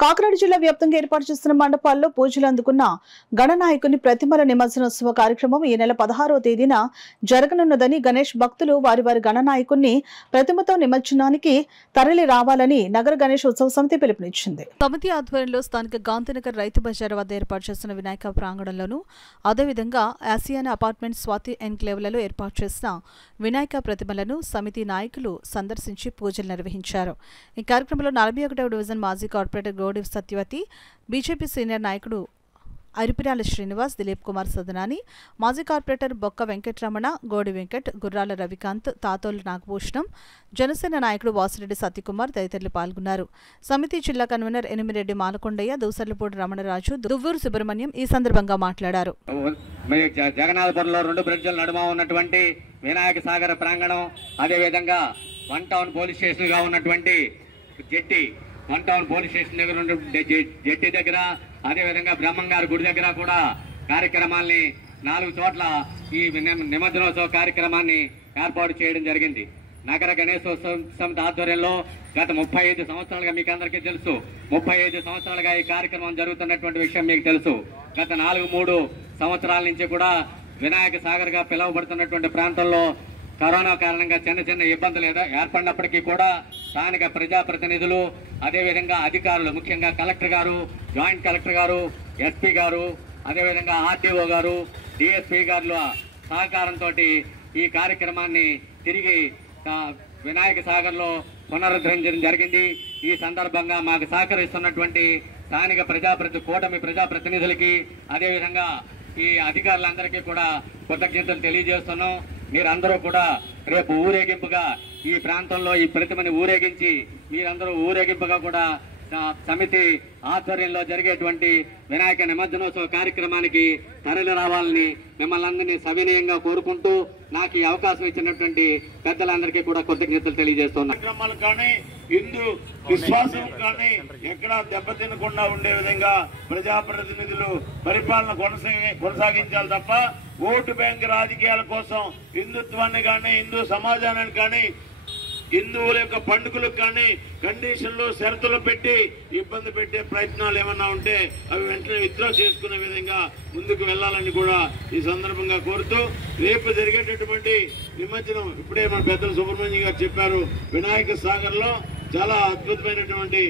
కాకినాడ జిల్లా వ్యాప్తంగా ఏర్పాటు చేస్తున్న మండపాల్లో పూజలు అందుకున్న గణనాయకుని ప్రతిమల నిమజ్జనోత్సవ కార్యక్రమం ఈ నెల 16వ తేదీన జరగనున్నదని గణేష్ భక్తులు వారి గణనాయకుని ప్రతిమతో నిమజ్జనానికి తరలి రావాలని నగర గణేష్ ఉత్సవ సమితి పిలుపునిచ్చింది. సమితి ఆధ్వర్యంలో స్థానిక గాంధీనగర్ రైతు బజార్ వద్ద ఏర్పాటు చేసిన వినాయక ప్రాంగణంలోనూ అదేవిధంగా ఆసియానా అపార్ట్మెంట్ స్వాతి ఎన్క్లేవ్లలో ఏర్పాటు చేసిన వినాయక ప్రతిమలను సమితి నాయకులు సందర్శించి పూజలు నిర్వహించారు. ఈ కార్యక్రమంలో 41వ డివిజన్ మాజీ కార్పొరేటర్ గోడి సత్యవతి, బీజేపీ సీనియర్ నాయకుడు అరిపిరాల శ్రీనివాస్, దిలీప్ కుమార్ సదనాని, మాజీ కార్పొరేటర్ బొక్క వెంకటరమణ, గోడి వెంకట్, గుర్రాల రవికాంత్, తాతోలు నాగభూషణం, జనసేన నాయకుడు వాసిరెడ్డి సత్యకుమార్ తదితరులు పాల్గొన్నారు. సమితి జిల్లా కన్వీనర్ ఎనిమిరెడ్డి మాలకొండయ్య, దూసర్లపూడి రమణరాజు, దువ్వూరు సుబ్రహ్మణ్యం ఈ సందర్భంగా మాట్లాడారు. జగన్నాథపురంలో 2 బ్రిడ్జిల నడుమ ఉన్నటువంటి వినాయక సాగర ప్రాంగణం, అదేవిధంగా 1 టౌన్ పోలీస్ స్టేషన్ గా ఉన్నటువంటి జెట్టి 1 టౌన్ పోలీస్ స్టేషన్ దగ్గర ఉన్న జెట్టి దగ్గర, అదేవిధంగా బ్రహ్మంగారి గుడి దగ్గర కూడా కార్యక్రమాల్ని 4 చోట్ల ఈ నిమజ్జనోత్సవ కార్యక్రమాన్ని ఏర్పాటు చేయడం జరిగింది. నగర గణేశోత్సవ సమితి ఆధ్వర్యంలో గత 35 సంవత్సరాలుగా మీకు అందరికీ తెలుసు, 35 సంవత్సరాలుగా ఈ కార్యక్రమం జరుగుతున్నటువంటి విషయం మీకు తెలుసు. గత 3 సంవత్సరాల నుంచి కూడా వినాయక సాగర్ గా పిలువబడుతున్నటువంటి ప్రాంతంలో కరోనా కారణంగా చిన్న ఇబ్బందులు ఏర్పడినప్పటికీ కూడా స్థానిక ప్రజాప్రతినిధులు, అదేవిధంగా అధికారులు, ముఖ్యంగా కలెక్టర్ గారు, జాయింట్ కలెక్టర్ గారు, ఎస్పీ గారు, అదేవిధంగా ఆర్టీఓ గారు, డిఎస్పీ గారుల సహకారంతో ఈ కార్యక్రమాన్ని తిరిగి వినాయక సాగర్లో పునరుద్ధరించడం జరిగింది. ఈ సందర్భంగా మాకు సహకరిస్తున్నటువంటి స్థానిక కూటమి ప్రజాప్రతినిధులకి, అదేవిధంగా ఈ అధికారులందరికీ కూడా కృతజ్ఞతలు తెలియజేస్తున్నాం. మీరందరూ కూడా రేపు ఊరేగింపుగా ఈ ప్రాంతంలో ఈ ప్రతిమని ఊరేగించి మీరందరూ ఊరేగింపుగా కూడా సమితి ఆధ్వర్యంలో జరిగేటువంటి వినాయక నిమజ్జనోత్సవ కార్యక్రమానికి తరలి రావాలని మిమ్మల్ని అందరినీ సవినయంగా కోరుకుంటూ నాకు ఈ అవకాశం ఇచ్చినటువంటి పెద్దలందరికీ కూడా కృతజ్ఞతలు తెలియజేస్తున్నాను. కానీ హిందూ విశ్వాసం కానీ ఎక్కడా దెబ్బతినకుండా ఉండే విధంగా ప్రజాప్రతినిధులు పరిపాలన కొనసాగించాలి తప్ప ఓటు బ్యాంక్ రాజకీయాల కోసం హిందుత్వాన్ని కానీ హిందూ సమాజాన్ని కానీ హిందువుల యొక్క పండుగలకు కానీ కండిషన్లు షరతులు పెట్టి ఇబ్బంది పెట్టే ప్రయత్నాలు ఏమన్నా ఉంటే అవి వెంటనే విత్డ్రా చేసుకునే విధంగా ముందుకు వెళ్లాలని కూడా ఈ సందర్భంగా కోరుతూ, రేపు జరిగేటటువంటి నిమజ్జనం ఇప్పుడే మన పెద్దలు సుబ్రహ్మణ్యం గారు చెప్పారు. వినాయక సాగర్ లో చాలా అద్భుతమైనటువంటి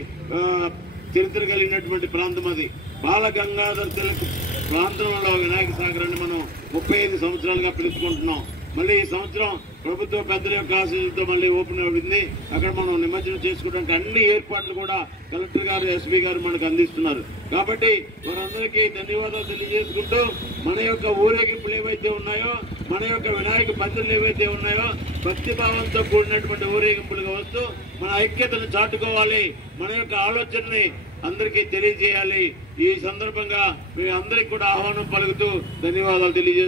చరిత్ర కలిగినటువంటి ప్రాంతం అది. బాలగంగాధర్ తిలక్ ప్రాంతంలో వినాయక సాగరాన్ని మనం 35 సంవత్సరాలుగా పిలుచుకుంటున్నాం. మళ్ళీ ఈ సంవత్సరం ప్రభుత్వ పెద్దల యొక్క ఆశీస్సులతో మళ్ళీ ఓపెన్ అయింది. అక్కడ మనం నిమజ్జనం చేసుకోవడానికి అన్ని ఏర్పాట్లు కూడా కలెక్టర్ గారు, ఎస్పీ గారు మనకు అందిస్తున్నారు. కాబట్టి వారందరికీ ధన్యవాదాలు తెలియజేసుకుంటూ, మన యొక్క ఊరేగింపులు ఏవైతే ఉన్నాయో, మన యొక్క వినాయక పందిర్లు ఏవైతే ఉన్నాయో భక్తిభావంతో కూడినటువంటి ఊరేగింపులుగా వస్తూ మన ఐక్యతను చాటుకోవాలి, మన యొక్క ఆలోచనని అందరికీ తెలియజేయాలి. ఈ సందర్భంగా మీ అందరికీ కూడా ఆహ్వానం పలుకుతూ ధన్యవాదాలు తెలియజేస్తున్నాను.